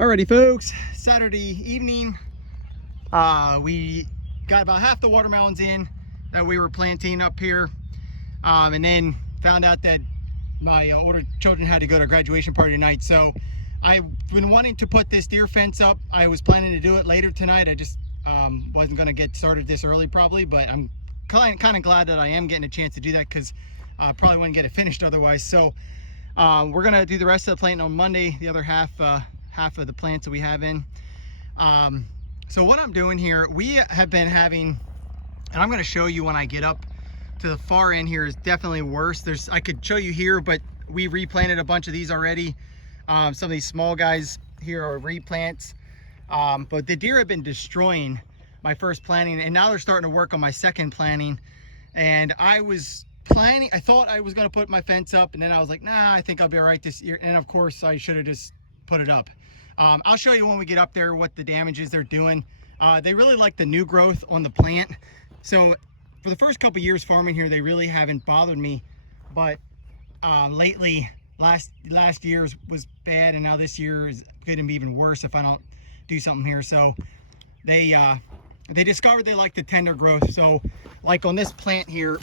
Alrighty folks, Saturday evening, we got about half the watermelons in that we were planting up here, and then found out that my older children had to go to a graduation party tonight. So I've been wanting to put this deer fence up. I was planning to do it later tonight. I just wasn't going to get started this early probably, but I'm kind of glad that I am getting a chance to do that, because I probably wouldn't get it finished otherwise. So we're going to do the rest of the planting on Monday, the other half of the plants that we have in. So what I'm doing here, we have been having, and I'm going to show you when I get up to the far end here, is definitely worse. I could show you here, but we replanted a bunch of these already. Some of these small guys here are replants, but the deer have been destroying my first planting, and now they're starting to work on my second planting. And I was planning, I thought I was going to put my fence up, and then I was like, nah, I think I'll be all right this year. And of course I should have just put it up. I'll show you when we get up there what the damages they're doing. They really like the new growth on the plant. So for the first couple years farming here, they really haven't bothered me. But lately, last year's was bad, and now this year is going to be even worse if I don't do something here. So they discovered they like the tender growth. So like on this plant here,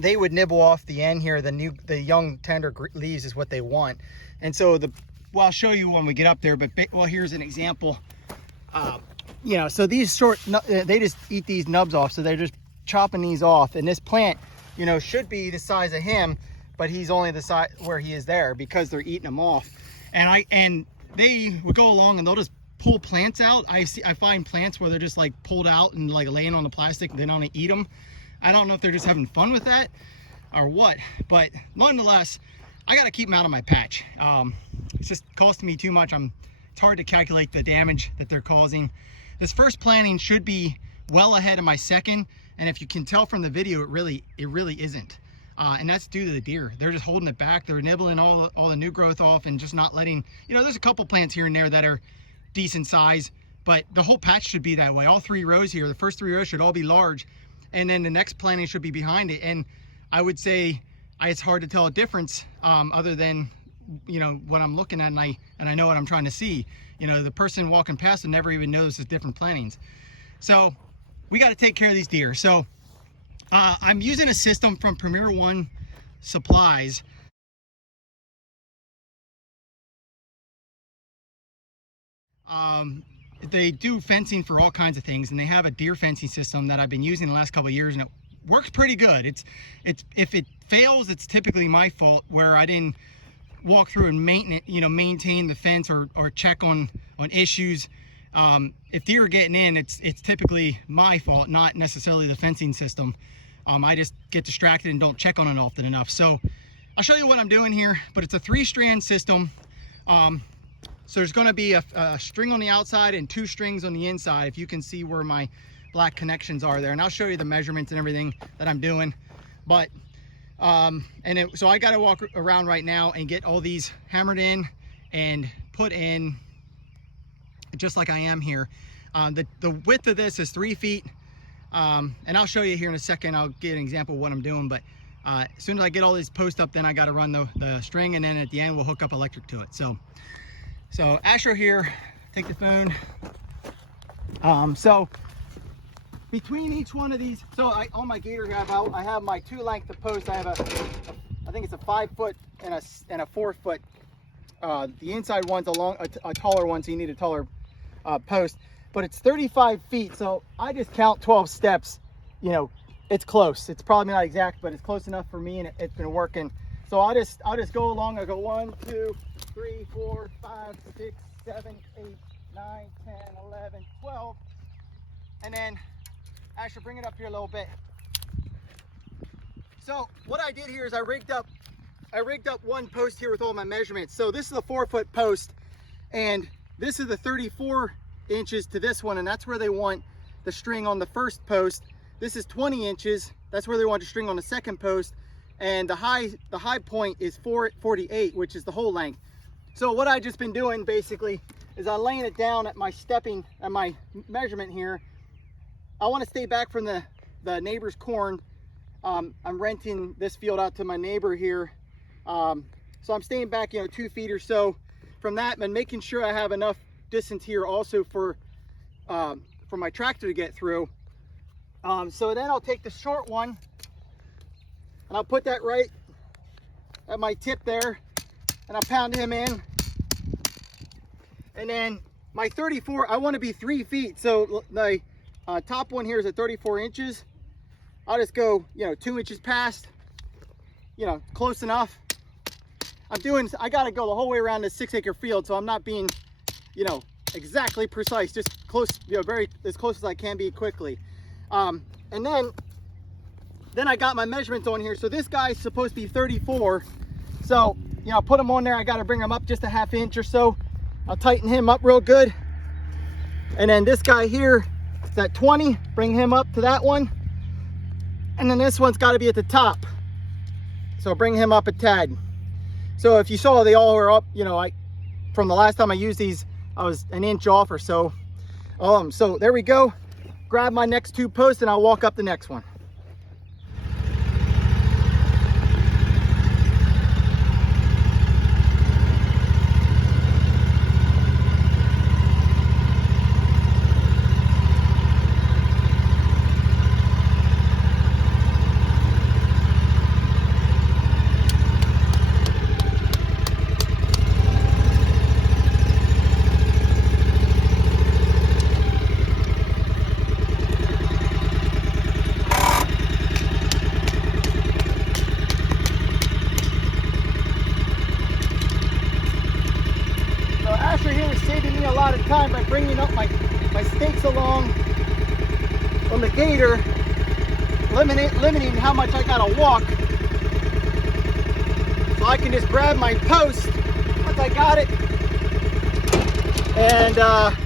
they would nibble off the end here. The young tender leaves is what they want. And so well, I'll show you when we get up there, but well, here's an example. You know, so these short, they just eat these nubs off, so they're just chopping these off. And this plant, you know, should be the size of him, but he's only the size where he is there because they're eating them off. And they would go along and they'll just pull plants out. I find plants where they're just like pulled out and like laying on the plastic, and they don't eat them. I don't know if they're just having fun with that or what, but nonetheless, I got to keep them out of my patch. It's just costing me too much. It's hard to calculate the damage that they're causing. This first planting should be well ahead of my second, and if you can tell from the video, it really isn't. And that's due to the deer. They're just holding it back. They're nibbling all the new growth off and just not letting, you know, there's a couple plants here and there that are decent size, but the whole patch should be that way. All 3 rows here, the first 3 rows should all be large, and then the next planting should be behind it. And I would say it's hard to tell a difference other than, you know, what I'm looking at, and I know what I'm trying to see. You know, the person walking past will never even notice the different plantings. So we got to take care of these deer. So I'm using a system from Premier One Supplies. They do fencing for all kinds of things, and they have a deer fencing system that I've been using the last couple of years, and it works pretty good. If it fails, it's typically my fault, where I didn't walk through and maintain the fence or check on issues. If deer are getting in, it's typically my fault, not necessarily the fencing system. I just get distracted and don't check on it often enough. So I'll show you what I'm doing here, but it's a 3-strand system. So there's going to be a string on the outside and 2 strings on the inside, if you can see where my black connections are there. And I'll show you the measurements and everything that I'm doing. But so I got to walk around right now and get all these hammered in and put in just like I am here. The width of this is 3 feet, and I'll show you here in a second. I'll get an example of what I'm doing, but as soon as I get all these posts up, then I got to run the string, and then at the end we'll hook up electric to it. So Asher here, take the phone. So between each one of these, so on my gator here, I have my 2 length of posts. I have I think it's a 5 foot and a 4 foot. The inside one's a taller one, so you need a taller post, but it's 35 feet. So I just count 12 steps. You know, it's close. It's probably not exact, but it's close enough for me, and it's been working. So I'll just go along. I go 1, 2, 3, 4, 5, 6, 7, 8, 9, 10, 11, 12, and then Asher, bring it up here a little bit. So what I did here is I rigged up 1 post here with all my measurements. So this is a 4 foot post, and this is the 34 inches to this one, and that's where they want the string on the first post. This is 20 inches. That's where they want the string on the second post, and the high point is 48, which is the whole length. So what I just been doing basically is I'm laying it down at my measurement here. I want to stay back from the neighbor's corn. I'm renting this field out to my neighbor here. So I'm staying back, 2 feet or so. from that and making sure I have enough distance here also for my tractor to get through. So then I'll take the short one and I'll put that right at my tip there, and I'll pound him in. And then my 34, I want to be 3 feet. So the top one here is at 34 inches. I'll just go, 2 inches past, close enough. I got to go the whole way around this 6-acre field, so I'm not being, exactly precise, just close, very as close as I can be quickly. And then I got my measurements on here. So this guy's supposed to be 34. So, put him on there. I got to bring him up just a ½ inch or so. I'll tighten him up real good. And then this guy here is at 20. Bring him up to that one. And then this one's got to be at the top. So bring him up a tad. So if you saw, they all are up, from the last time I used these, I was an inch off or so. So there we go. Grab my next 2 posts and I'll walk up the next one. Time by bringing up my stakes along on the gator, limiting how much I gotta walk, so I can just grab my post once I got it and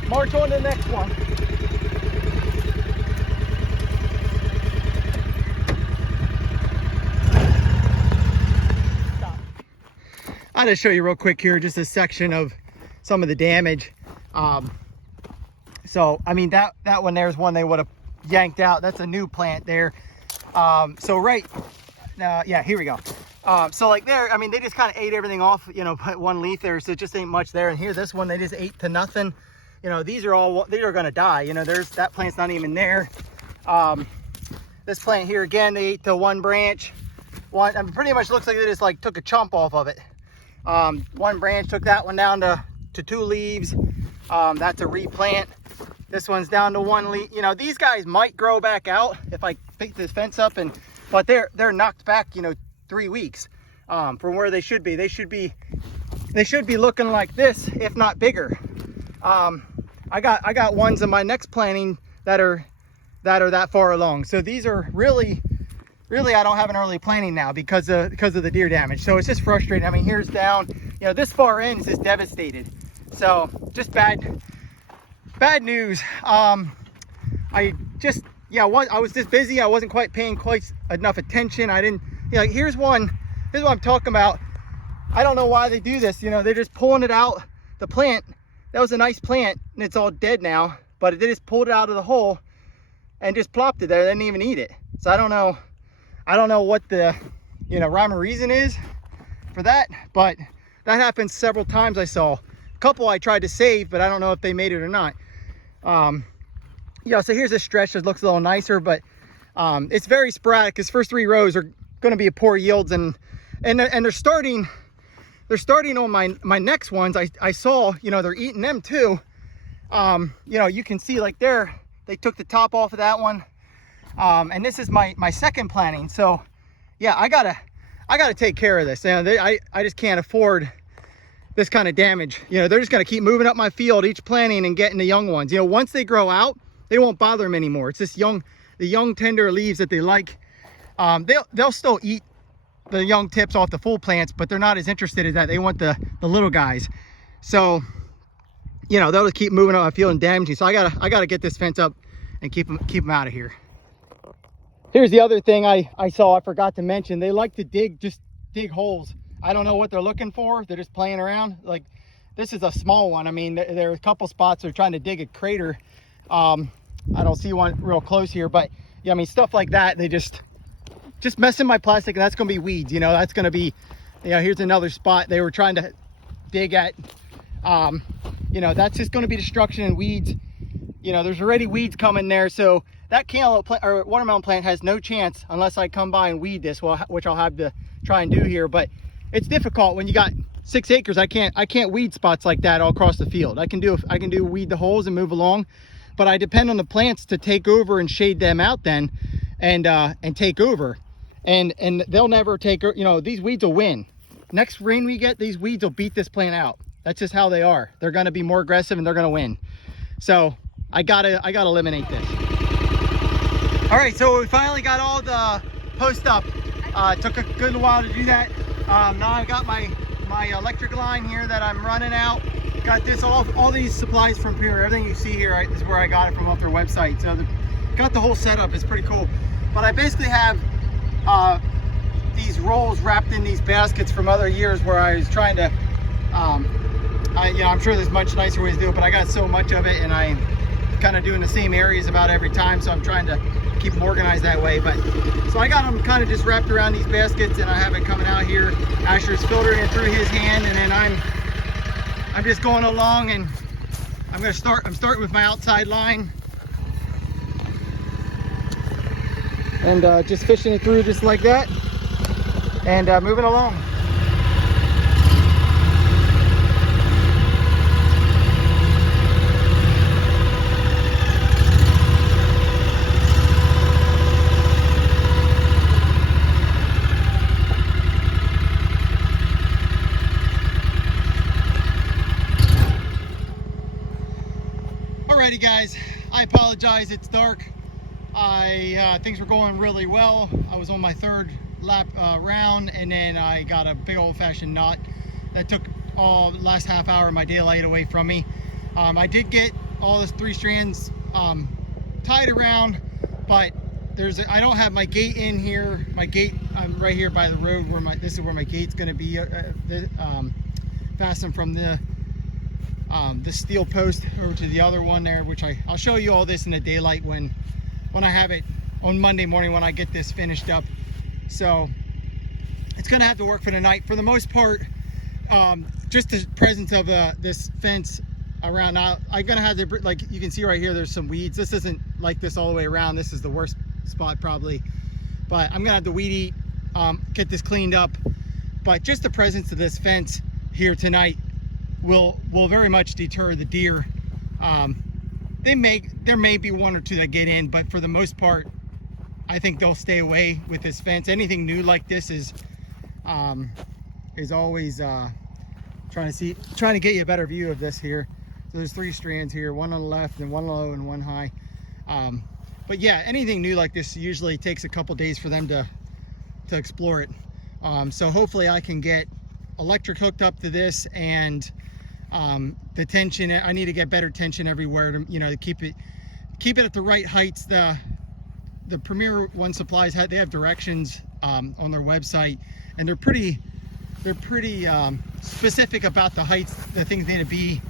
march on to the next one. Stop. I'll just show you real quick here just a section of some of the damage. So I mean that one there's one they would have yanked out. That's a new plant there. So right yeah, here we go. So like there, I mean, they just kind of ate everything off, put one leaf there, so it just ain't much there. And here, this one, they just ate to nothing. These are gonna die. There's that plant's not even there. This plant here again, they ate to one branch. I mean, pretty much looks like they just like took a chunk off of it. One branch took that one down to 2 leaves. That's a replant. This one's down to 1 leaf. These guys might grow back out if I pick this fence up, but they're knocked back 3 weeks from where they should be. They should be looking like this, if not bigger. I got ones in my next planting that are that far along. So these are really I don't have an early planting now because of the deer damage. So it's just frustrating. I mean, here's down, this far in is just devastated. So just bad news. I was just busy. I wasn't quite paying quite enough attention. I didn't, here's what I'm talking about. I don't know why they do this. They're just pulling it out. The plant, that was a nice plant and it's all dead now, but they just pulled it out of the hole and just plopped it there. They didn't even eat it. So I don't know what the, rhyme or reason is for that, but that happened several times. I saw a couple I tried to save, but I don't know if they made it or not. So here's a stretch that looks a little nicer, but it's very sporadic. His first 3 rows are going to be poor yields, and they're starting on my next ones. I saw, they're eating them too. You can see like they took the top off of that one. And this is my second planting. So yeah, I gotta take care of this. I just can't afford this kind of damage. They're just gonna keep moving up my field each planting and getting the young ones. Once they grow out, they won't bother them anymore. It's this the young tender leaves that they like. They'll still eat the young tips off the full plants, but they're not as interested in that. They want the little guys. So they'll just keep moving up my field and damaging. So I gotta get this fence up and keep them out of here. Here's the other thing I saw, I forgot to mention. They like to dig holes. I don't know what they're looking for. They're just playing around. Like, this is a small one. I mean, there are a couple spots they're trying to dig a crater. I don't see one real close here, but yeah, I mean, stuff like that. They just messing my plastic, and that's gonna be weeds. That's gonna be, here's another spot they were trying to dig at You know, that's just going to be destruction and weeds. You know, there's already weeds coming there, so that cantaloupe plant or watermelon plant has no chance unless I come by and weed this, which I'll have to try and do here. But it's difficult when you got 6 acres. I can't weed spots like that all across the field. I can do weed the holes and move along, but I depend on the plants to take over and shade them out then, and take over, and they'll never take, you know, these weeds will win. Next rain we get, these weeds will beat this plant out. That's just how they are. They're going to be more aggressive and they're going to win. So I gotta eliminate this. All right, so we finally got all the post up. Took a good while to do that. Now I've got my electric line here that I'm running out. Got this, all these supplies from Premier. Everything you see here is where I got it from off their website. So got the whole setup. It's pretty cool. But I basically have these rolls wrapped in these baskets from other years where I was trying to, I'm sure there's much nicer ways to do it, but I got so much of it and I'm kind of doing the same areas about every time, so I'm trying to keep them organized that way. But so I got them kind of just wrapped around these baskets, and I have it coming out here. Asher's filtering it through his hand, and then I'm just going along, and I'm starting with my outside line and just fishing it through just like that, and moving along. Alrighty guys, I apologize, it's dark. Things were going really well. I was on my third lap round, and then I got a big old-fashioned knot that took all the last half hour of my daylight away from me. I did get all the 3 strands tied around, but I don't have my gate in here. My gate, I'm right here by the road where this is where my gate's going to be fastened from the steel post over to the other one there, which I'll show you all this in the daylight when I have it on Monday morning when I get this finished up. So it's gonna have to work for the night for the most part. Just the presence of this fence around. Now I'm gonna have to, like you can see right here, there's some weeds. This isn't like this all the way around. This is the worst spot probably, but I'm gonna have to weed eat, get this cleaned up. But just the presence of this fence here tonight will very much deter the deer. There may be 1 or 2 that get in, but for the most part, I think they'll stay away with this fence. Anything new like this is always trying to get you a better view of this here. So there's 3 strands here, 1 on the left and 1 low and 1 high. But yeah, anything new like this usually takes a couple days for them to explore it. So hopefully I can get electric hooked up to this, and the tension, I need to get better tension everywhere to, to keep it at the right heights. The Premier One Supplies, they have directions on their website, and they're pretty specific about the heights the things need to be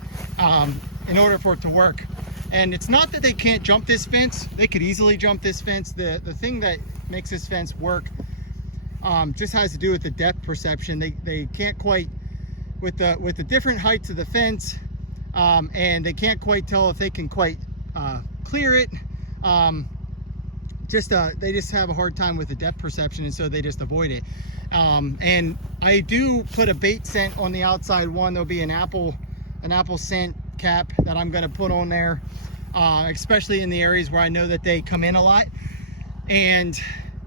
in order for it to work. And it's not that they can't jump this fence. They could easily jump this fence. The thing that makes this fence work just has to do with the depth perception. They can't quite, with the different heights of the fence, and they can't quite tell if they can quite clear it. They just have a hard time with the depth perception, and so they just avoid it. And I do put a bait scent on the outside one. There'll be an apple scent cap that I'm going to put on there, especially in the areas where I know that they come in a lot, and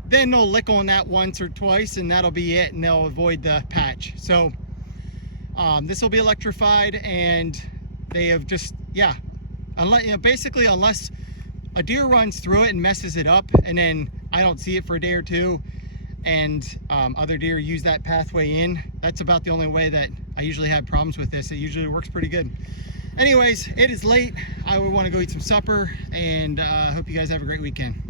then they'll lick on that once or twice, and that'll be it, and they'll avoid the patch. So this will be electrified, and they have just, yeah, basically unless a deer runs through it and messes it up, and then I don't see it for a day or 2, and other deer use that pathway in, that's about the only way that I usually have problems with this. It usually works pretty good. Anyways, it is late. I would want to go eat some supper, and I hope you guys have a great weekend.